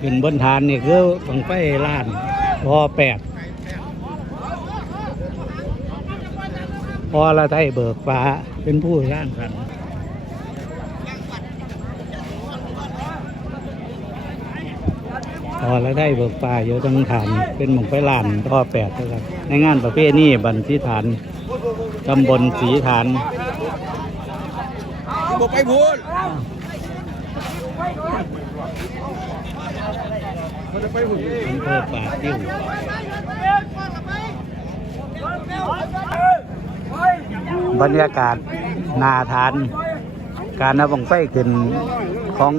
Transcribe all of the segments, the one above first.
ขึ้นบนฐานนี่คือบังไฟล้านพอแปดพอละไทยเบิกฟ้าเป็นผู้ร้างสรรค์พอละไทยเบิกฟ้าอยู่ทั้งฐานเป็นบังไฟล้านพอแปดเท่ากันในงานประเภทนี้บันทีฐานตำบลสีฐานบอกไปพูด อำเภอป่าติ้วบรรยากาศนาทาน การนำบังไฟขึ้นของ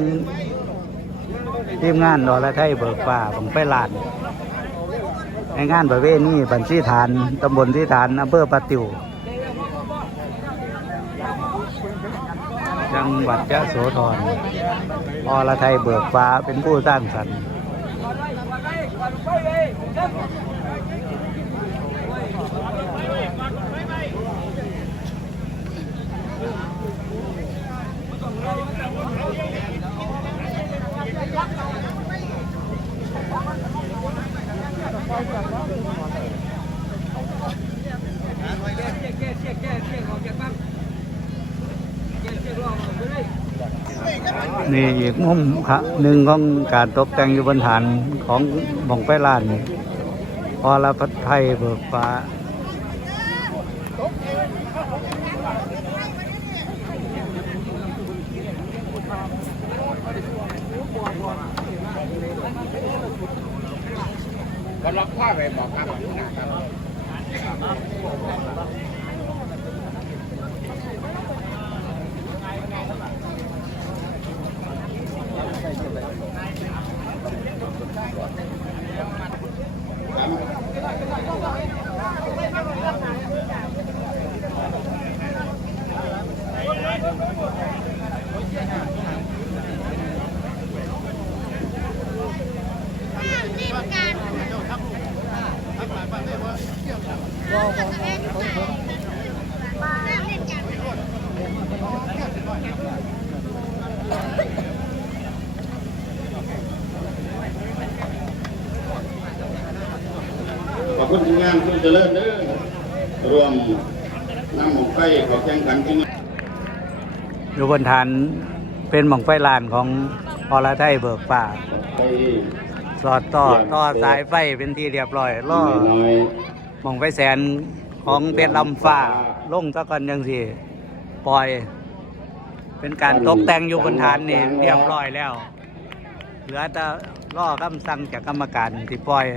ทีมงานดอละไทยเบิกป่าบังไฟลานในงานประเวณีบัญชีฐานตำบลที่ฐานอำเภอปาติว จังหวัดยะโสธรอรไทยเบิกฟ้าเป็นผู้สร้างสรรค์ นี่อีกมุมหนึ่งของการตกแต่งอยู่บนฐานของบ่องไฟลานพอละพัดไทยเบิกฟ้าก็ล็อกข้อไปบอกครับนะครับ คุณทีมงานคุณเจริญเด้อรวมน้ำหมกไฟเขอแข่งขันที่นี่อยู่บนฐานเป็นบ่องไฟลานของอละไทยเบิกฟ้าไปสอดต่อต่อสายไฟเป็นที่เรียบร้อยล่อน้อยบ่องไฟแสนของเพชรลำฟ้าลงซะก่อนยังสิปล่อย เป็นการตกแต่งอยู่บนฐานนี่เรียบร้อยแล้ว เหลือแต่ล่อคำสั่งจากกรรมการที่ปล่อย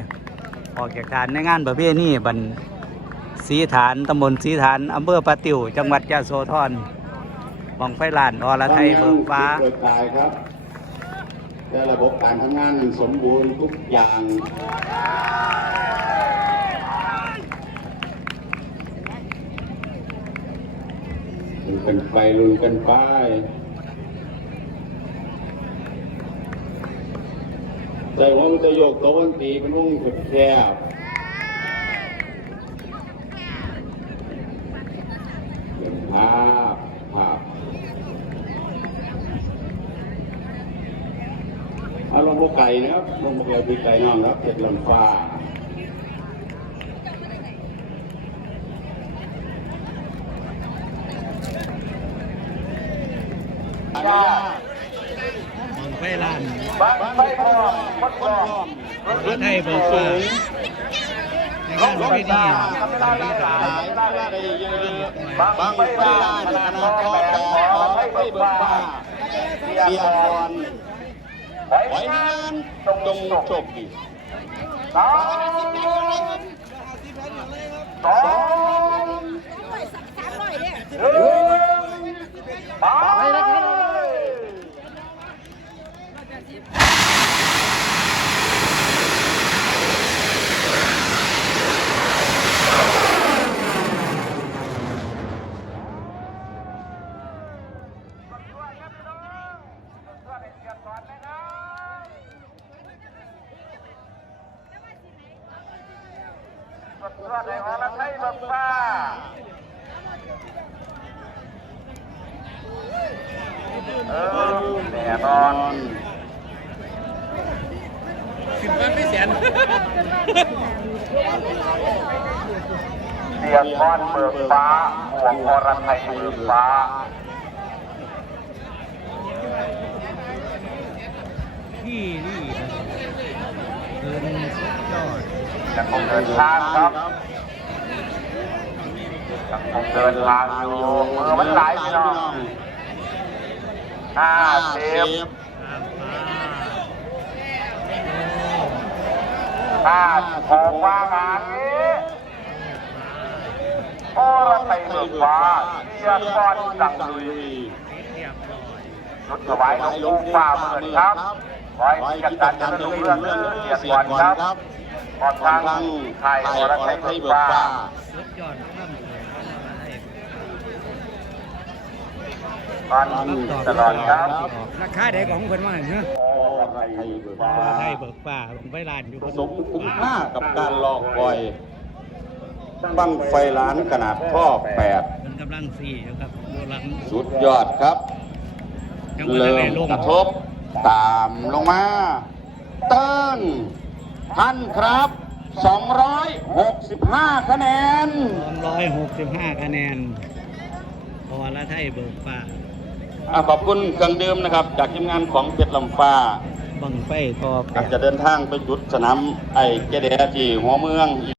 ออกจากฐานในงานประเภทนี้บันสีฐานตำบลสีฐานอำเภอปะติวจังหวัดยะโสธรบังไฟลานอรไทยเบิกฟ้าเบิกตายครับและระบบการทำงานมันสมบูรณ์ทุกอย่างลุนกันไปลุนกันไป แต่ว่ามันจะโยกตัวันตีเป็นวงแคบเป็นภาพภาพเอาลงพวกไก่นะครับลงพวกไก่ปีไก่น้องครับเจ็ดลำฟ้าบังไฟลานไปพร้อมคนพร้อมอรไทยเบิกฟ้าในงานประเภทนี้สีฐานบางไม่ได้ขนานั้นก็แต่ขอให้ไม่เบิกฟ้าเบียร์ก่อนไว้งานตรงโชคดีสองสอง สามร้อยเนี่ย หนึ่งไปนะครับ รอดได้มาแล้วใช้รถฟ้าเออแน่นอนนเสียงก้อนเบิกฟ้าห่วงอรไทยเบิกฟ้าที่นี่เดินยอด ยังคงเดินทางครับยังคงเดินทางอยู่มือมันไหลพี่น้องห้าสิบข้ามฟ้าห้าหกว่างานนี้โอ้เราไปเบิกฟ้าเสียก้อนสั่งลุยเรียบร้อยรุดถวายหลวงปู่ฟ้าเมินครับ ขอให้มีกันตันจะเป็นเรื่องเรื่องเสียก่อนครับขอทางไทยอรไทยเบิกฟ้าสุดยอดข้ามสวยอะไรตอนตลอดครับ ราคาใดของคนว่าเนอะไทยเบิกฟ้าไทยเบิกฟ้าผมไปร้านอยู่สมคุ้มค่ากับการรอคอยบั้งไฟล้านขนาดท่อแปดมันกำลังสี่อยู่ครับดูหลังสุดยอดครับยังไม่เริ่ได้มลงกระทบ ตามลงมา เติ้งท่านครับ 265 คะแนนสองร้อยหกสิบห้าคะแนน พอละไทยเบิกฟ้าอะขอบคุณเครื่องดื่มนะครับ จากทีมงานของเพชรลำฟ้าบังไฟทอแปอาจดจะเดินทางไปจุดสนามไอ้เจเดที่หัวเมือง